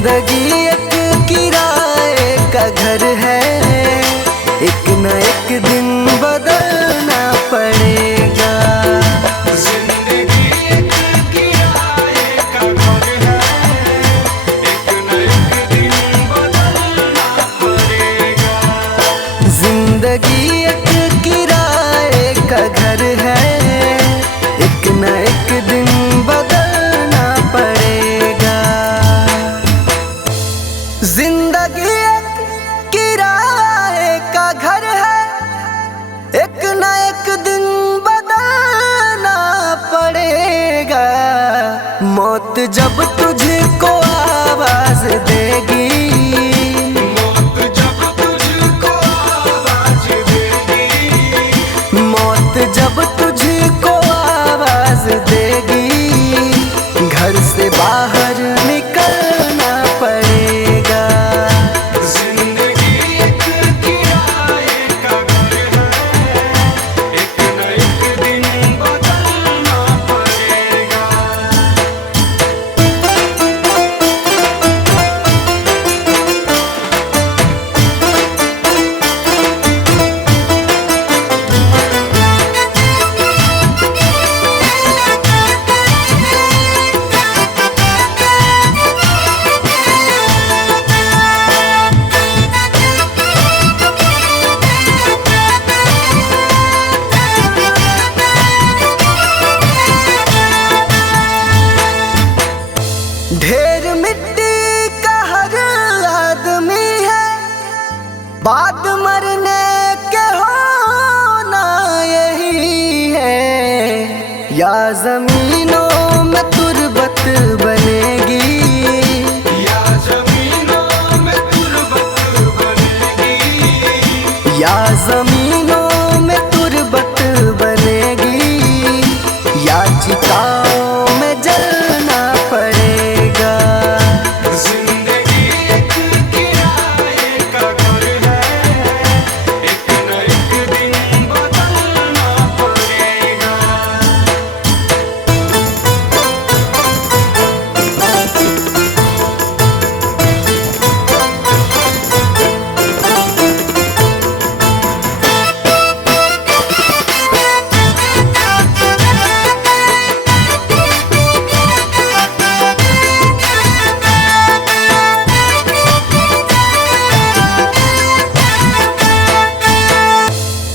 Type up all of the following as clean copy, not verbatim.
जिंदगी एक किराए का घर है, एक न एक दिन बदलना पड़ेगा। जिंदगी एक किराए का घर है, एक न एक दिन बदलना पड़ेगा। जिंदगी एक किराए का घर है, एक न एक दिन बदलना पड़ेगा। जिंदगी एक किराए का घर है, एक न एक दिन बदलना पड़ेगा। मौत जब तुझको आवाज देगी, मौत जब तुझको आवाज देगी, मौत जब तुझको आवाज देगी, घर से बाहर निकलना पड़ेगा। जिंदगी एक किराए का घर है, एक न एक दिन बदलना पड़ेगा। ढेर मिट्टी का हर आदमी है, बाद मरने के होना यही है। या जमीनों में तुरबत बनेगी, या जमीनों में तुरबत बनेगी, या जमीनों में तुरबत बनेगी, या चिताओं में जलना पड़ेगा। जिंदगी एक किराए का घर है, एक न एक दिन बदलना पड़ेगा।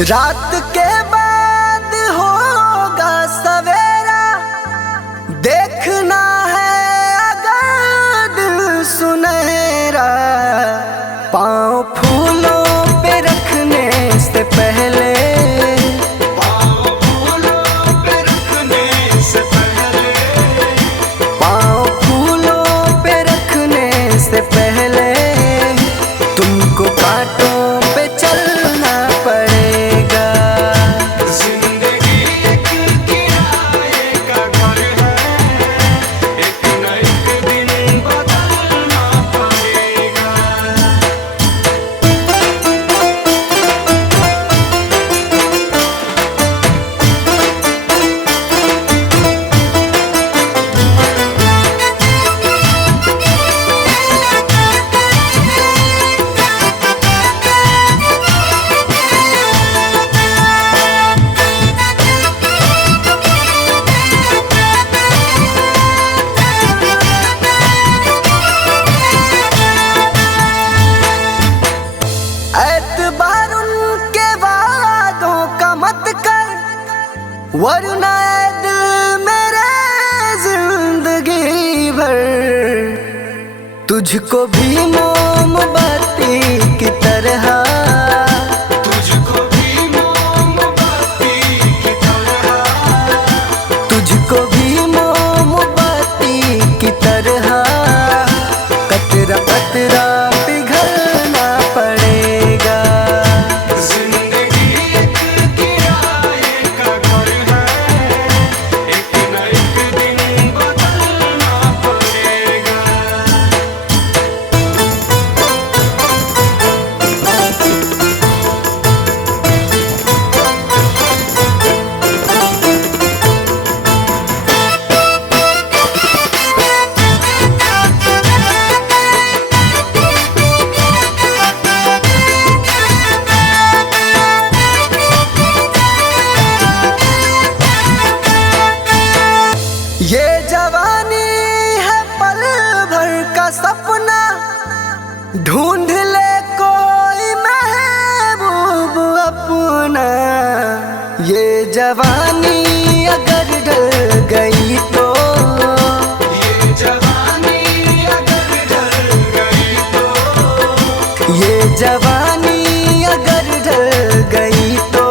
रात के बाद होगा सवेरा, देखना है अगर दिल सुनहरा। पाँव फूलों पे रखने से पहले, पाँव फूलों पे रखने से पहले, पाँव फूलों पे रखने से पहले, तुमको कांटों पे चलना पड़ेगा। जिंदगी एक किराए का घर है, एक न एक दिन बदलना पड़ेगा। एतबार उनके वादों का मत कर, वरना ऐ दिल मेरे जिंदगी भर तुझको भी मोमबत्ती की तरह, तुझको भी मोमबत्ती की तरह, तुझको भी मोमबत्ती की तरह, कतरा कतरा पिघलना पड़ेगा। जिंदगी एक किराए का घर है, एक न एक दिन बदलना पड़ेगा। का सपना ढूंढ ले कोई महबूब अपना। ये जवानी अगर ढल गई तो, ये जवानी अगर ढल गई तो, ये जवानी अगर ढल गई तो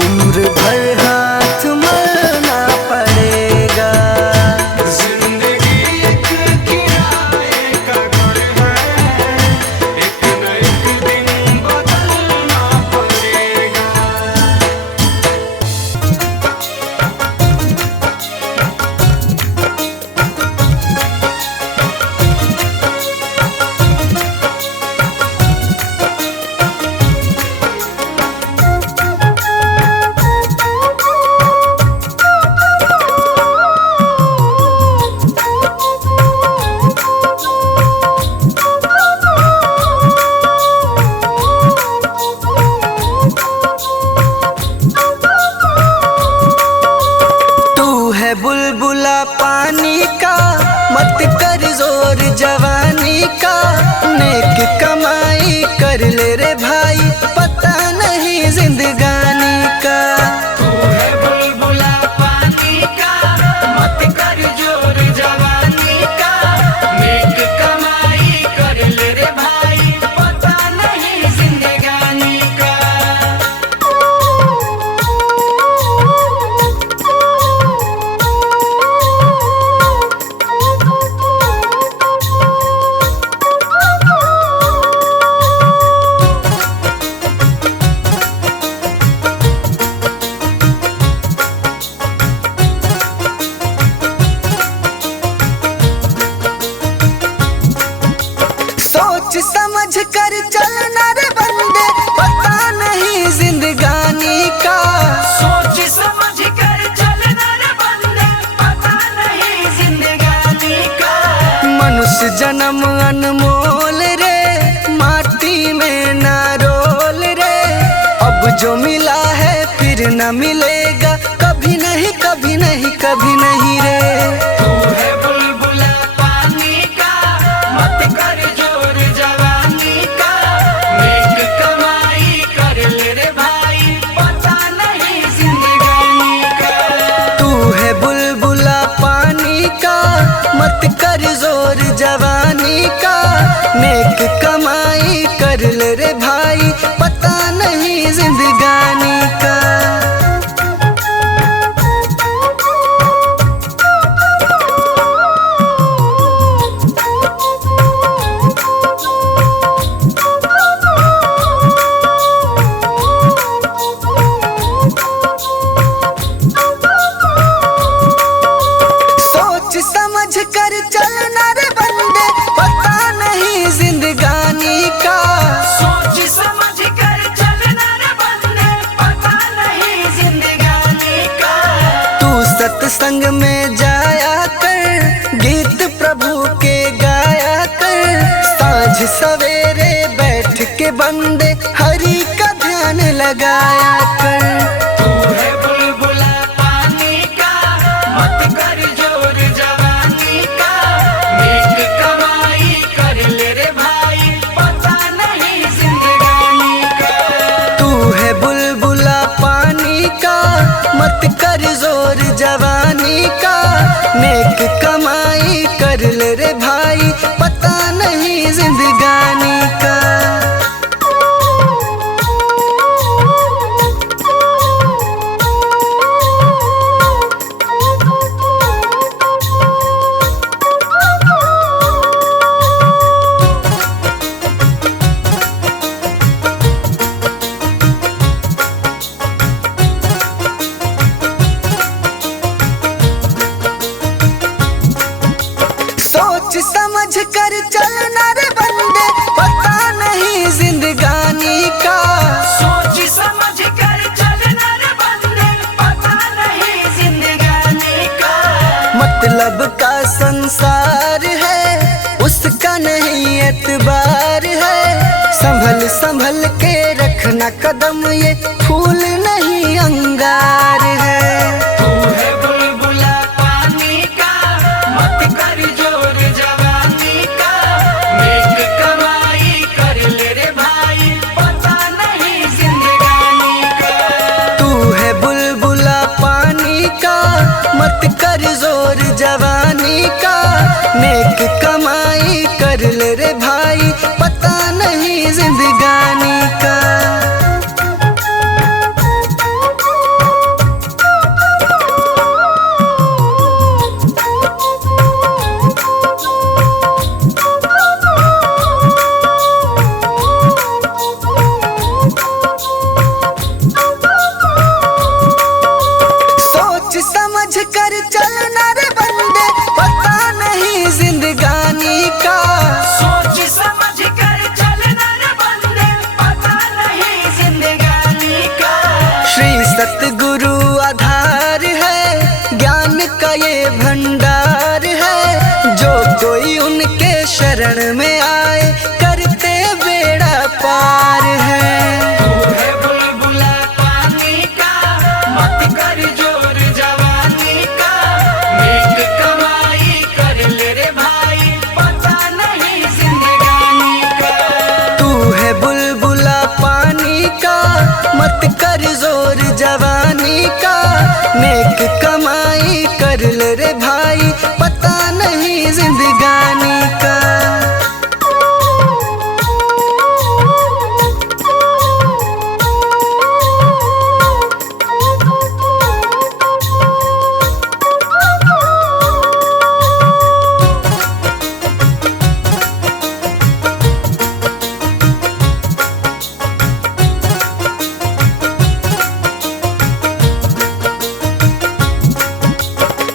उम्र भर हाथ मलना पड़ेगा। जिंदगी एक किराए का घर है, एक न एक दिन बदलना पड़ेगा। तू है बुलबुला पानी का, मत कर जोर जवानी का। नेक कमाई कर ले रे भाई, पता नहीं जिंदगानी का। तू है बुलबुला पानी का, मत कर जोर जवानी का। नेक कमाई कर ले रे भाई, पता नहीं जिंदगानी का। सोच समझ कर चलना रे बंदे, पता नहीं जिंदगानी का। सोच समझ कर चलना रे बंदे, पता नहीं जिंदगानी का। मनुष्य जन्म अनमोल रे, माटी में ना रोल रे। अब जो मिला है फिर न मिलेगा, कभी नहीं कभी नहीं कभी नहीं रे। तू है बुलबुला पानी का, मत कर जोर जवानी का। नेक कमाई कर ले रे भाई, पता नहीं जिंदगानी का। तू है बुलबुला पानी का, मत कर जोर जवानी का। नेक कमाई कर ले रे भाई, पता नहीं जिंदगानी का। सोच समझ कर चलना रे बंदे, पता नहीं जिंदगानी का। सोच समझ कर चलना रे बंदे, पता नहीं जिंदगानी का। तू सत्संग में जाया कर, गीत प्रभु के गाया कर। साँझ सवेरे बैठ के बंदे हरि का ध्यान लगाया कर। तू है बुलबुला पानी का, मत कर जोर जवानी का। नेक कमाई कर ले रे भाई, पता नहीं जिंदगानी का। तू है बुलबुला पानी का, मत कर जोर जवानी का। नेक कमाई कर ले रे भाई, पता नहीं जिंदगानी का। सोच समझ कर चलना रे बंदे, पता नहीं जिंदगानी का। सोच समझ कर चलना रे बंदे, पता नहीं जिंदगानी का। मतलब का संसार है, उसका नहीं एतबार है। संभल संभल के रखना कदम, ये फूल नहीं अंगार है। तू है बुलबुला पानी का, मत कर जोर जवानी नेक कमाई कर ले रे भाई, पता नहीं जिंदगानी का। सोच समझ कर चलना रे बंदे, पता नहीं जिंदगानी का। सोच समझ कर चलना रे बंदे, पता नहीं जिंदगानी का। श्री सतगुरु आधार है, ज्ञान का ये भंडार है। जो कोई उनके शरण में आए, करते बेड़ा पार है। तू है बुलबुला पानी का, मत कर जोर जवानी का। नेक कमाई कर ले रे भाई, पता नहीं जिंदगानी का। तू है बुलबुला पानी का, मत कर जोर जवानी का। नेक कमाई कर ले रे भाई, पता नहीं जिंदगानी का।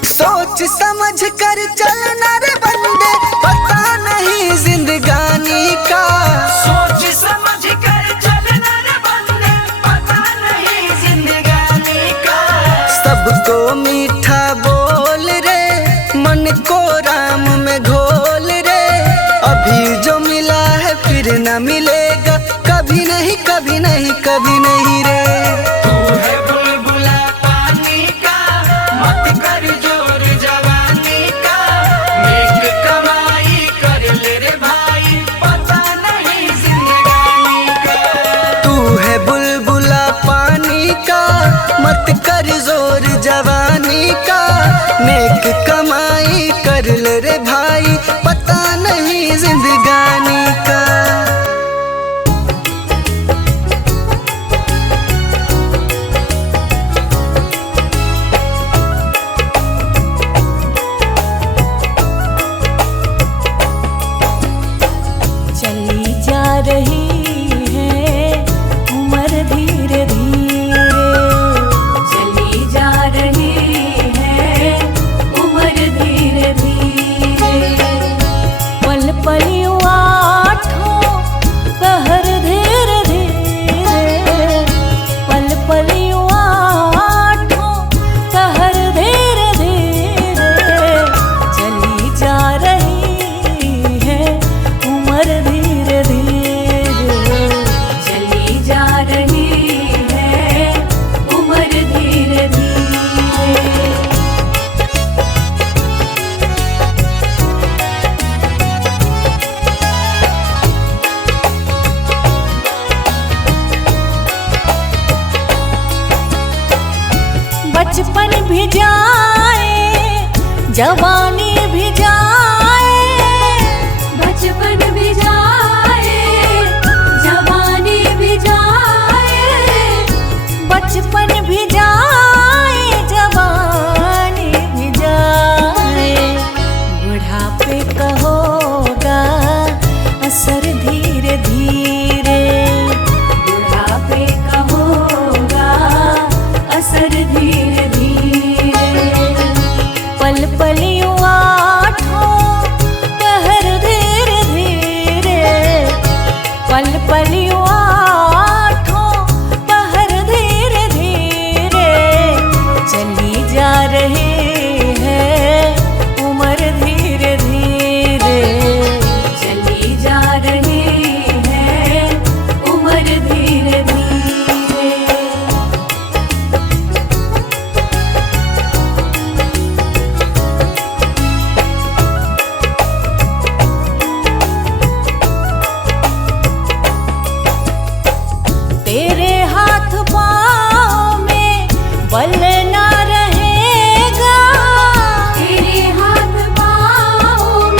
सोच समझ कर चलना रे बंदे, पता नहीं जिंदगानी का। सोच समझ कर चलना रे बंदे, पता नहीं जिंदगानी का। सबको मीठा बोल रे, मन को राम में घोल रे। अभी जो मिला है फिर न मिलेगा, कभी नहीं कभी नहीं कभी नहीं रे। तू है बुलबुला पानी का, मत कर जोर जवानी का। नेक कमाई कर ले रे भाई, पता नहीं जिंदगानी का। तू है बुलबुला पानी का, मत कर जोर जवानी का। नेक कमाई कर ले रे भाई, पता नहीं जिंदगानी का। चली जा रही है उम्र धीरे धीरे, चली जा रही है उम्र धीरे धीरे। पल पल आठों पहर धीरे धीरे, पल पल आठों पहर धीरे धीरे। चली जा रही है उम्र धीरे धीरे, चली जा रही है उम्र धीरे धीरे। बचपन भी जाए, जवानी भी जाए। बचपन भी जाए, जवानी भी जाए। बचपन भी जाए, जवानी भी जाए। बुढ़ापे का होगा असर धीरे धीरे, बुढ़ापे का होगा असर धीरे धीरे। पल पल आठों पहर धीरे धीरे, पल पल आठों पहर धीरे धीरे। चली जा रही है उम्र धीरे धीरे, चली जा रही है उम्र धीरे धीरे। बल ना रहेगा, तेरे हाथ पाँव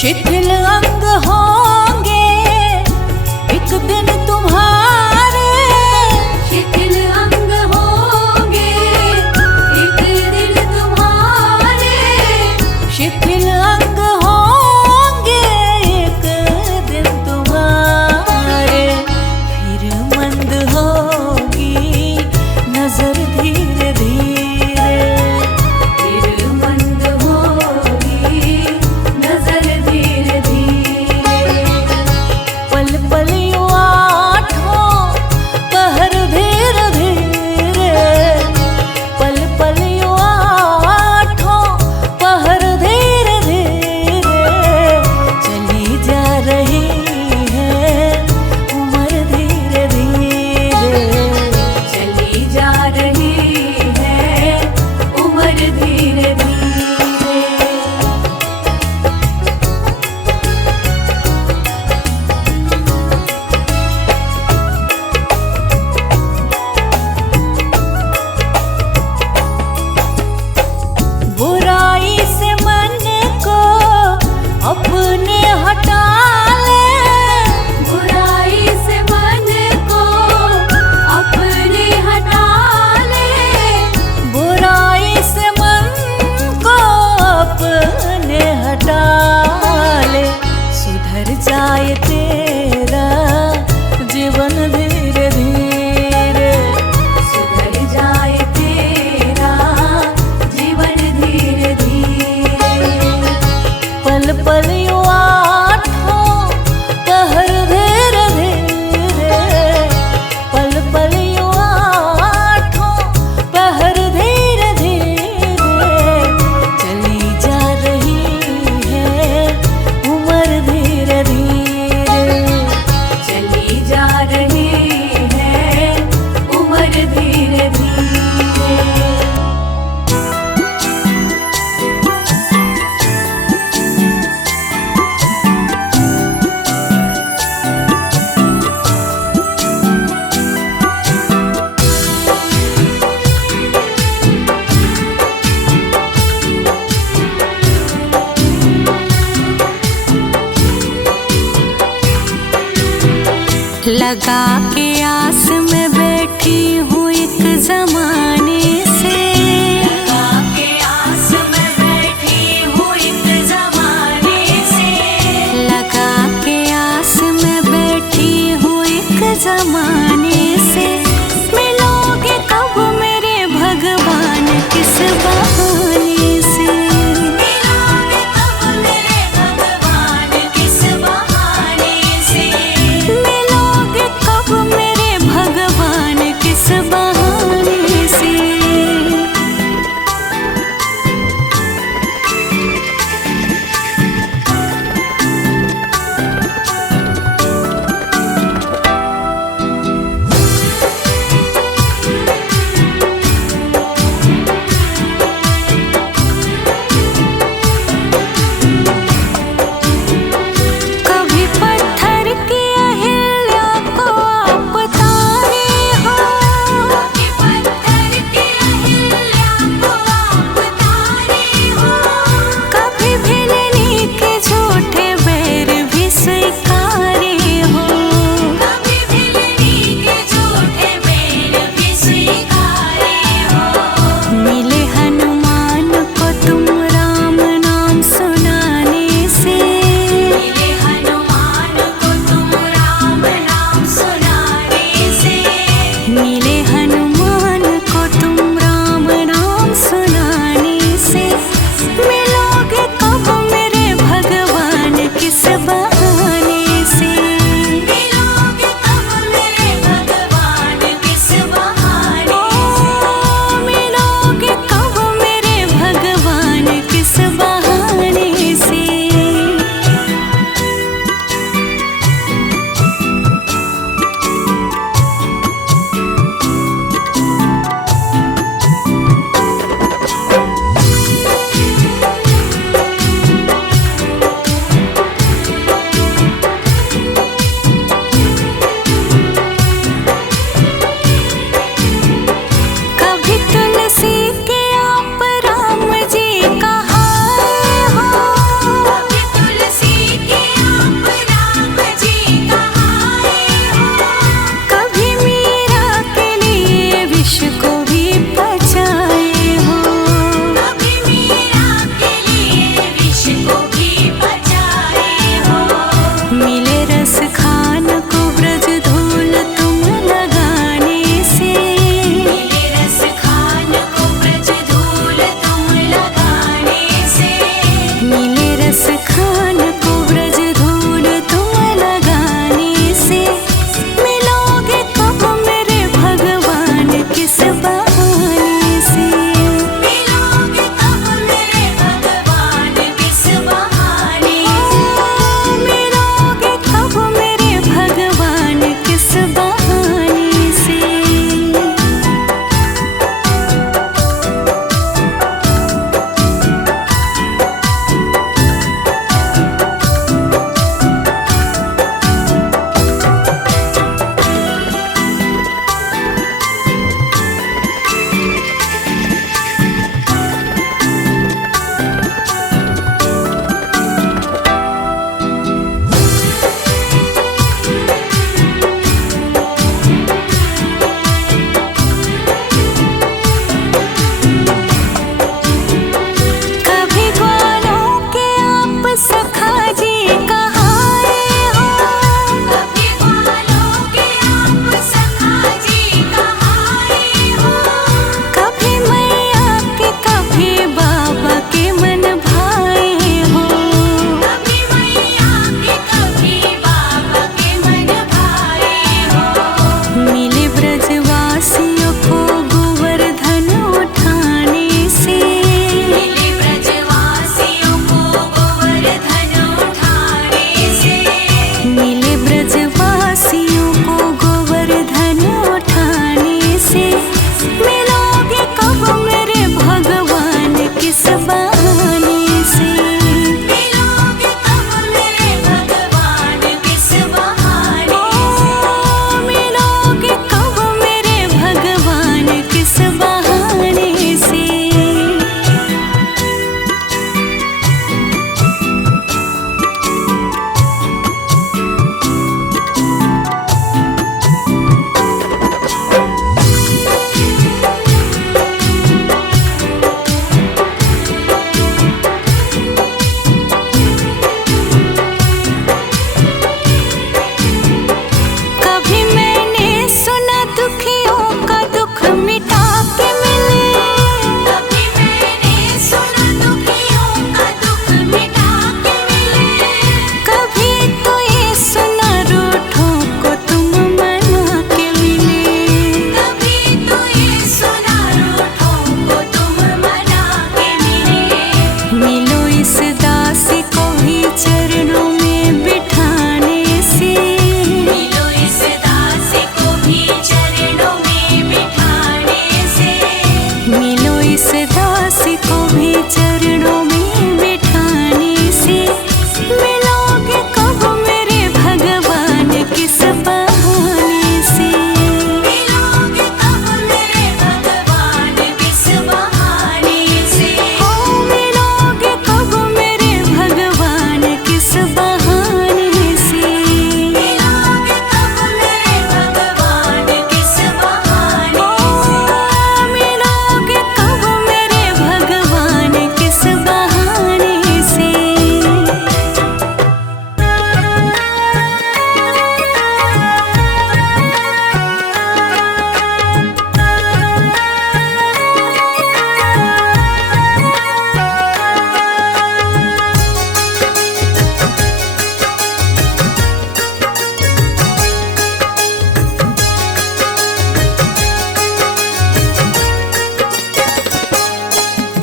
शिथिल अंग होंगे एक दिन तुम्हारे, शिथिल अंग होंगे एक दिन तुम्हारे, शिथिल अंग होंगे एक दिन तुम्हारे। फिर मंद होगी नजर धीरे धीरे, फिर मंद होगी नजर धीरे धीरे। पल पल यूं आठों पहर धीरे धीरे, पल पल यूं आठों पहर धीरे धीरे। चली जा रही है उम्र धीरे धीरे, चली जा रही है उम्र धीरे धीरे। बुराई से मन को अपने हटा ले, बुराई से मन को अपने हटा ले, बुराई से मन को अपने हटा ले। सुधर जाए तेरा जीवन धीरे धीरे, सुधर जाए तेरा जीवन धीरे धीरे। पल पल यूं आठों पहर धीरे धीरे, पल पल यूं आठों पहर धीरे धीरे। चली जा रही है उम्र धीरे धीरे, चली जा रही है उम्र धीरे धीरे। लगा के आस में बैठी हूँ एक जमाने से, लगा के आस में बैठी हूँ एक जमाने से, लगा के आस में बैठी हूँ एक जमाने से। मिलोगे कब मेरे भगवान किस बहाने से, मिलोगे कब मेरे भगवान किस बहाने से, मिलोगे कब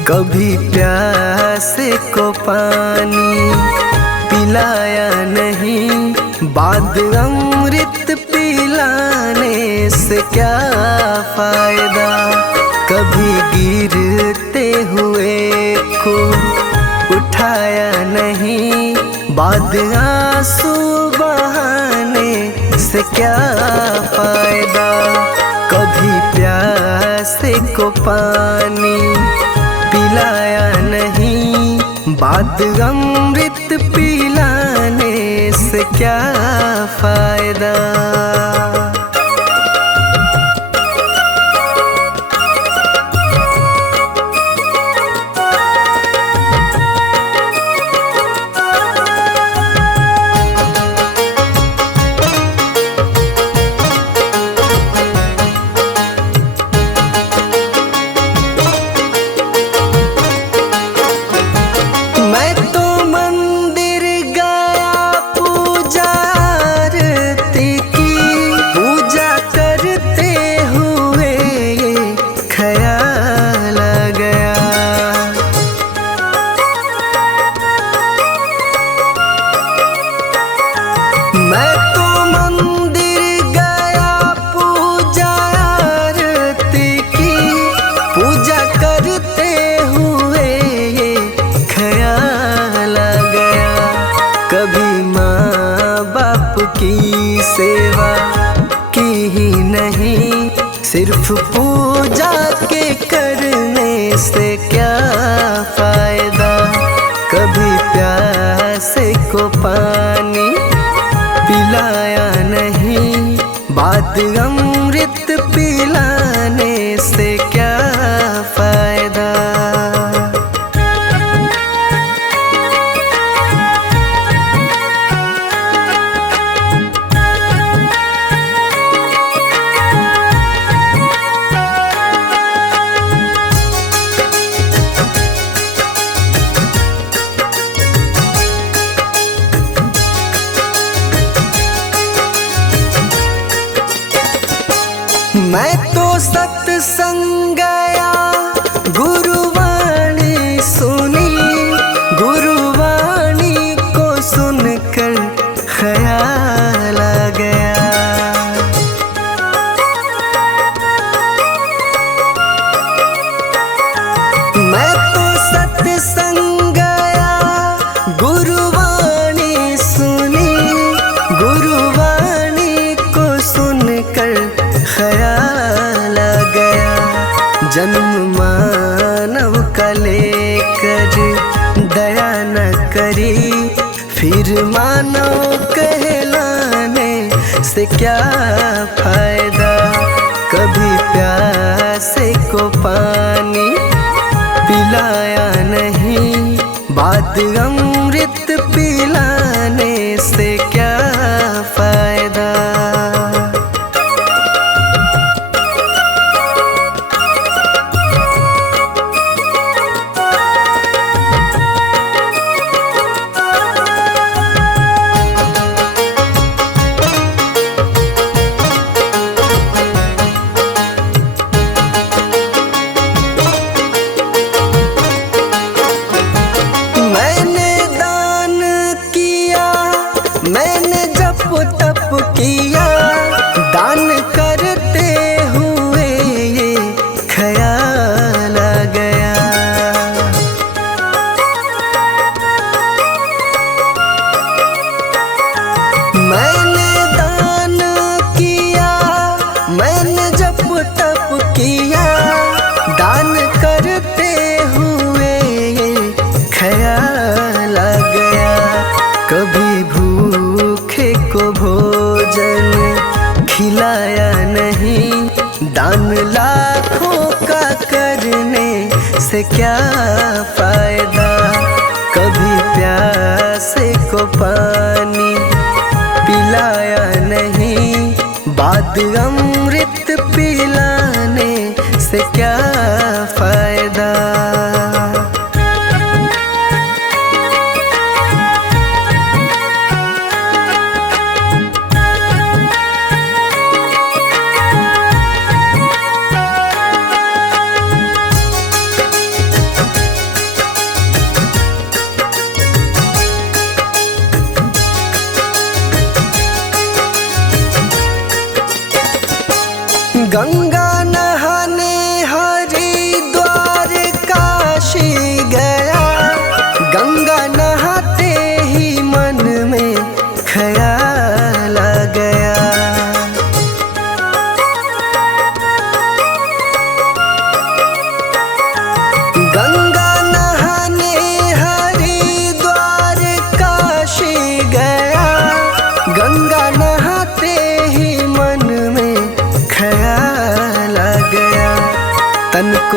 कभी प्यासे को पानी पिलाया नहीं, बाद अमृत पिलाने से क्या फायदा। कभी गिरते हुए को उठाया नहीं, बाद आंसू बहाने से क्या फायदा। कभी प्यासे को पानी पिलाया नहीं, बाद अमृत पिलाने से क्या फायदा। कभी माँ बाप की सेवा की ही नहीं, सिर्फ पूजा के करने से क्या फायदा। कभी प्यासे को पानी पिलाया नहीं, बाद अमृत पिलाने से क्या फायदा। मैं तो सत्संग गया, गुरुवाणी सुनी, गुरुवाणी को सुनकर ख्याल आ गया। मैं तो सत्संग गया, गुरुवाणी सुनी, गुरुवाणी को सुनकर ख्याल आ गया। जन्म मानव का लेकर दया न करी, फिर मानव कहलाने से क्या फायदा। कभी प्यासे को पानी पिलाया नहीं, बाद अमृत पिलाने से क्या फायदा। मैंने जप तप किया, दान करते हुए ये ख्याल आ गया। मैंने दान किया, मैंने जप तप किया, दान करते हुए ये ख्याल आ गया। कभी भूखे को भोजन खिलाया नहीं, दान लाखों का करने से क्या फायदा। कभी प्यासे को पानी पिलाया नहीं, बाद अमृत पिलाने से क्या फायदा।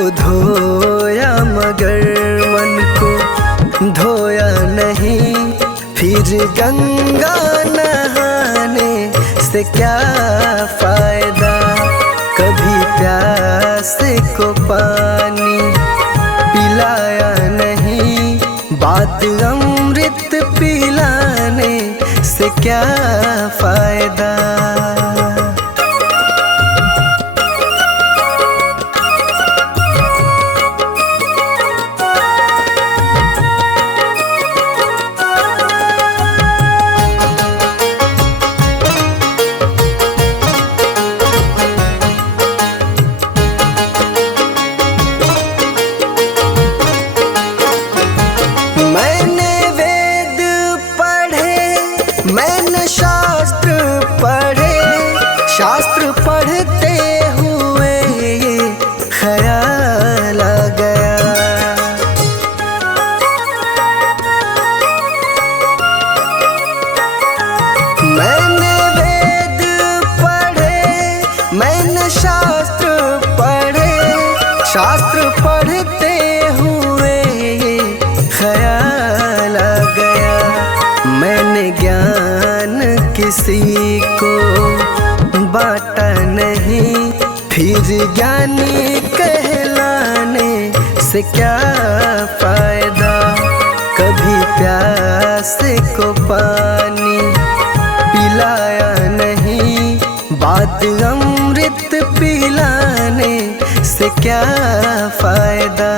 को धोया मगर मन को धोया नहीं। फिर गंगा नहाने से क्या फायदा, कभी प्यास को पानी पिलाया नहीं। बात अमृत पिलाने से क्या फायदा। मैंने वेद पढ़े, मैंने शास्त्र पढ़े, शास्त्र पढ़ते हुए ये ख्याल आ गया। मैंने वेद पढ़े, मैंने शास्त्र पढ़े, शास्त्र पढ़ते हुए ये ख्याल आ गया। मैंने ज्ञान किसी को बांटा नहीं, फिर ज्ञानी कहलाने से क्या फायदा। कभी प्यास को पानी पिलाया नहीं, बात अमृत पिलाने से क्या फायदा।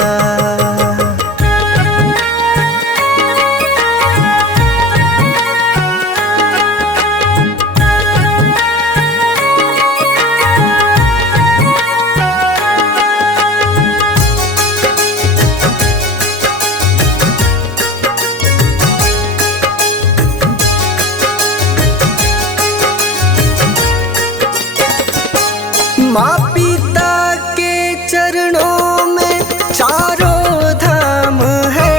माँ पिता के चरणों में चारों धाम है।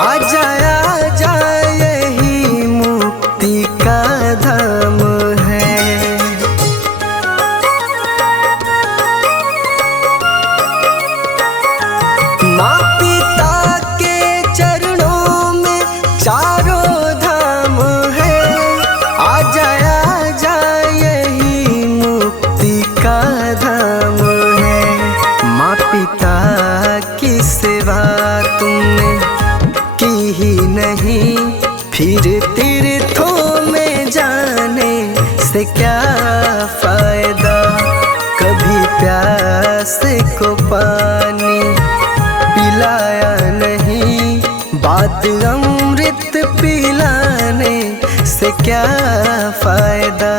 आजा आजा यही मुक्ति का धाम है। माँ पिता के चरणों में चारों धाम है। आजा आजा यही मुक्ति का धाम है। माँ पिता की सेवा तुमने की ही नहीं, फिर तीर्थों में जाने से क्या फायदा। कभी प्यास को पानी पिलाया नहीं, बात अमृत पिलाने से क्या फायदा।